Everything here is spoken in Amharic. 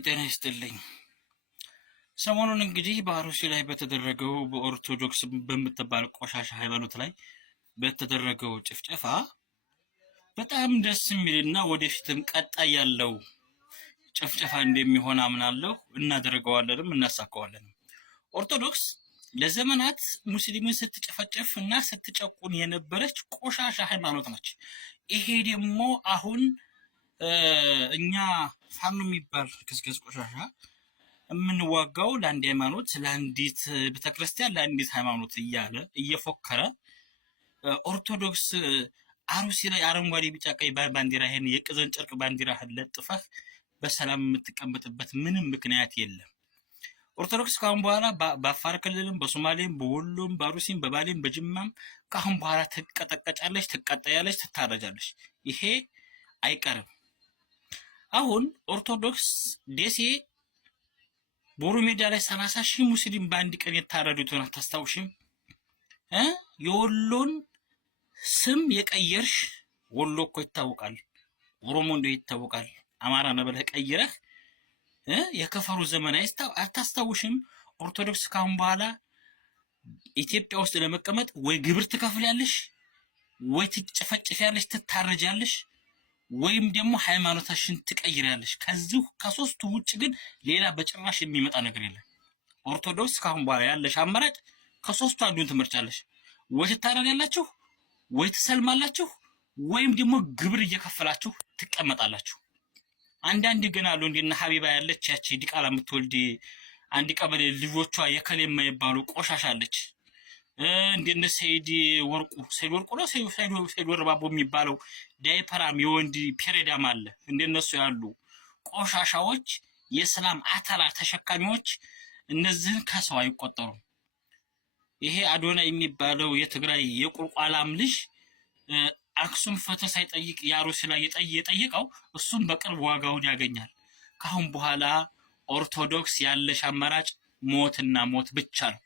ጤና ይስጥልኝ። ሰሞኑን እንግዲህ በአሩሲ ላይ በተደረገው በኦርቶዶክስ በምትባል ቆሻሻ ሃይማኖት ላይ በተደረገው ጭፍጨፋ በጣም ደስ የሚልና ወደፊትም ቀጣይ ያለው ጭፍጨፋ እንደሚሆን አምናለሁ። እናደርገዋለንም እናሳካዋለንም። ኦርቶዶክስ ለዘመናት ሙስሊምን ስትጨፈጨፍ እና ስትጨቁን የነበረች ቆሻሻ ሃይማኖት ነች። ይሄ ደግሞ አሁን እኛ ፋኖ የሚባል ክስክስ ቆሻሻ የምንዋጋው ለአንድ ሃይማኖት፣ ለአንዲት ቤተክርስቲያን፣ ለአንዲት ሃይማኖት እያለ እየፎከረ ኦርቶዶክስ አሩሲ ላይ አረንጓዴ ቢጫ ቀይ ባንዲራ ይሄን የቅዘን ጨርቅ ባንዲራህን ለጥፈህ በሰላም የምትቀመጥበት ምንም ምክንያት የለም። ኦርቶዶክስ ካሁን በኋላ በአፋር ክልልም በሶማሌም በወሎም በአሩሲም በባሌም በጅማም ካሁን በኋላ ትቀጠቀጫለች፣ ትቀጠያለች፣ ትታረጃለች። ይሄ አይቀርም። አሁን ኦርቶዶክስ ደሴ ቦሩ ሜዳ ላይ 30,000 ሙስሊም በአንድ ቀን የታረዱትን አታስታውሽም? የወሎን ስም የቀየርሽ ወሎ እኮ ይታወቃል፣ ኦሮሞ እንደው ይታወቃል፣ አማራ ነው ብለህ ቀይረህ የከፈሩ ዘመን አታስታውሽም? ኦርቶዶክስ ካሁን በኋላ ኢትዮጵያ ውስጥ ለመቀመጥ ወይ ግብር ትከፍያለሽ፣ ወይ ትጨፈጭፊያለሽ፣ ትታረጃለሽ፣ ወይም ደግሞ ሃይማኖታሽን ትቀይራለሽ። ከዚሁ ከሶስቱ ውጭ ግን ሌላ በጭራሽ የሚመጣ ነገር የለም። ኦርቶዶክስ ካሁን በኋላ ያለሽ አማራጭ ከሶስቱ አንዱን ትመርጫለሽ። ወይ ትታረዳላችሁ፣ ወይ ትሰልማላችሁ፣ ወይም ደግሞ ግብር እየከፈላችሁ ትቀመጣላችሁ። አንዳንድ ግን አሉ እንደነ ሀቢባ ያለች ያቺ ዲቃላ የምትወልድ አንድ ቀበሌ ልጆቿ የከሌማ የማይባሉ ቆሻሻ አለች። እንደነ ሰይድ ወርቁ ነው ሰይድ ወርባቦ የሚባለው ዳይፐራም የወንድ ፔሬዳም አለ። እንደነሱ ያሉ ቆሻሻዎች የእስላም አተላ ተሸካሚዎች እነዚህን ከሰው አይቆጠሩም። ይሄ አዶና የሚባለው የትግራይ የቁልቋላም ልጅ አክሱም ፍትህ ሳይጠይቅ የአሩሲ ላይ የጠየቀው እሱም በቅርብ ዋጋውን ያገኛል። ካሁን በኋላ ኦርቶዶክስ ያለሽ አማራጭ ሞትና ሞት ብቻ ነው።